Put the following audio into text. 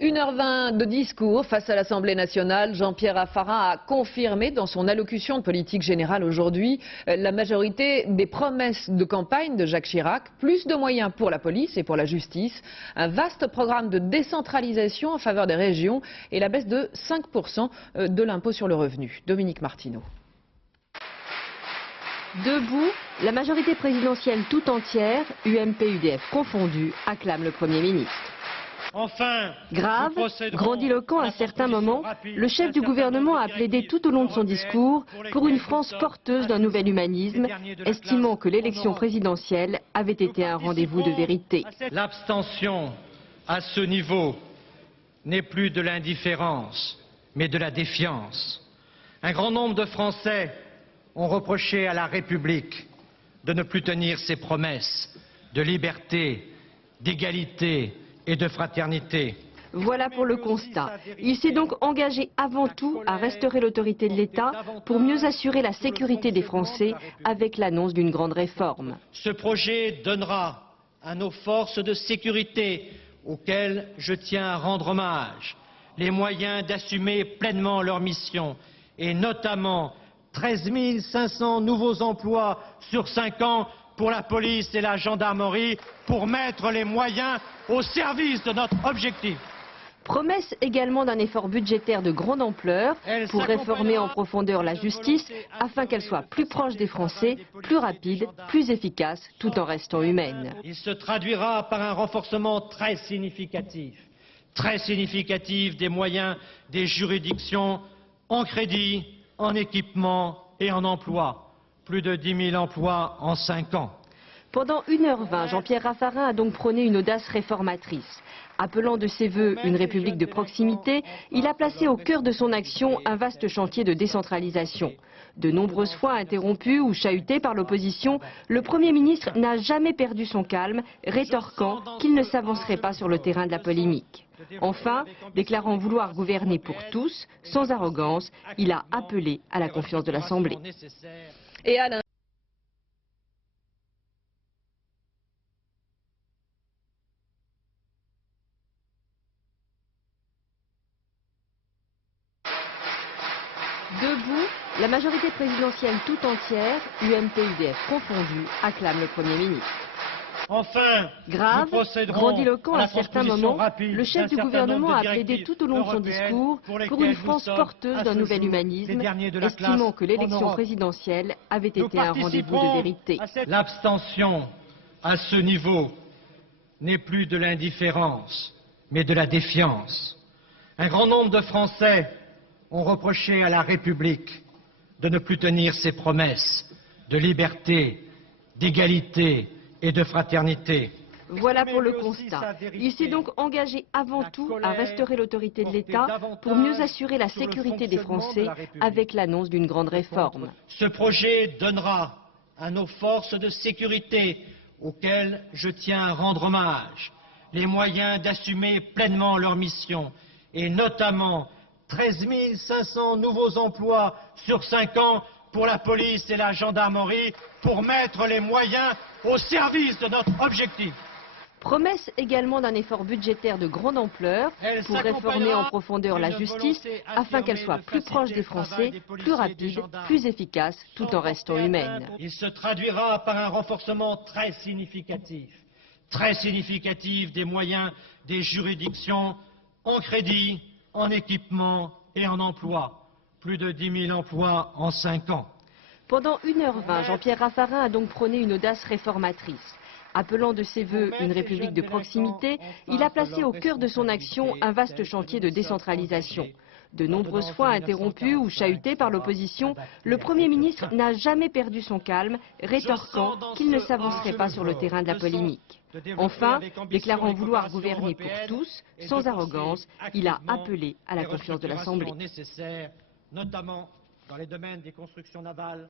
1h20 de discours face à l'Assemblée nationale. Jean-Pierre Raffarin a confirmé dans son allocution de politique générale aujourd'hui la majorité des promesses de campagne de Jacques Chirac. Plus de moyens pour la police et pour la justice, un vaste programme de décentralisation en faveur des régions et la baisse de 5% de l'impôt sur le revenu. Dominique Martineau. Debout, la majorité présidentielle tout entière, UMP-UDF confondue, acclame le Premier ministre. Enfin, grave, grandiloquent à certains moments, le chef du gouvernement a plaidé tout au long de son discours pour une France porteuse d'un nouvel humanisme, estimant que l'élection présidentielle avait été un rendez-vous de vérité. L'abstention à ce niveau n'est plus de l'indifférence, mais de la défiance. Un grand nombre de Français ont reproché à la République de ne plus tenir ses promesses de liberté, d'égalité et de fraternité. Voilà pour le constat. Il s'est donc engagé avant tout à restaurer l'autorité de l'État pour mieux assurer la sécurité des Français avec l'annonce d'une grande réforme. Ce projet donnera à nos forces de sécurité, auxquelles je tiens à rendre hommage, les moyens d'assumer pleinement leur mission et notamment 13 500 nouveaux emplois sur 5 ans pour la police et la gendarmerie, pour mettre les moyens au service de notre objectif. Promesse également d'un effort budgétaire de grande ampleur pour réformer en profondeur la justice afin qu'elle soit plus proche des Français, plus rapide, plus efficace, tout en restant humaine. Il se traduira par un renforcement très significatif des moyens des juridictions en crédit, en équipement et en emploi. Plus de 10 000 emplois en 5 ans. Pendant 1h20, Jean-Pierre Raffarin a donc prôné une audace réformatrice. Appelant de ses vœux une république de proximité, il a placé au cœur de son action un vaste chantier de décentralisation. De nombreuses fois interrompu ou chahuté par l'opposition, le Premier ministre n'a jamais perdu son calme, rétorquant qu'il ne s'avancerait pas sur le terrain de la polémique. Enfin, déclarant vouloir gouverner pour tous, sans arrogance, il a appelé à la confiance de l'Assemblée. Et Alain. Debout, la majorité présidentielle tout entière, UMP-UDF confondue, acclame le Premier ministre. Enfin, grave, grandiloquent à certains moments, le chef du gouvernement a plaidé tout au long de son discours pour une France porteuse d'un nouvel humanisme, estimant que l'élection présidentielle avait été un rendez-vous de vérité. L'abstention à ce niveau n'est plus de l'indifférence, mais de la défiance. Un grand nombre de Français ont reproché à la République de ne plus tenir ses promesses de liberté, d'égalité et de fraternité. Voilà pour le constat. Il s'est donc engagé avant tout à restaurer l'autorité de l'État pour mieux assurer la sécurité des Français avec l'annonce d'une grande réforme. Ce projet donnera à nos forces de sécurité, auxquelles je tiens à rendre hommage, les moyens d'assumer pleinement leur mission et notamment 13 500 nouveaux emplois sur 5 ans pour la police et la gendarmerie, pour mettre les moyens au service de notre objectif. Promesse également d'un effort budgétaire de grande ampleur pour réformer en profondeur la justice afin qu'elle soit plus proche des Français, plus rapide, plus efficace, tout en restant humaine. Il se traduira par un renforcement très significatif des moyens des juridictions en crédit, en équipement et en emploi. Plus de 10 000 emplois en 5 ans. Pendant 1h20, Jean-Pierre Raffarin a donc prôné une audace réformatrice. Appelant de ses vœux une république de proximité, il a placé au cœur de son action un vaste chantier de décentralisation. De nombreuses fois interrompu ou chahuté par l'opposition, le Premier ministre n'a jamais perdu son calme, rétorquant qu'il ne s'avancerait pas sur le terrain de la polémique. Enfin, déclarant vouloir gouverner pour tous, sans arrogance, il a appelé à la confiance de l'Assemblée. Notamment dans les domaines des constructions navales.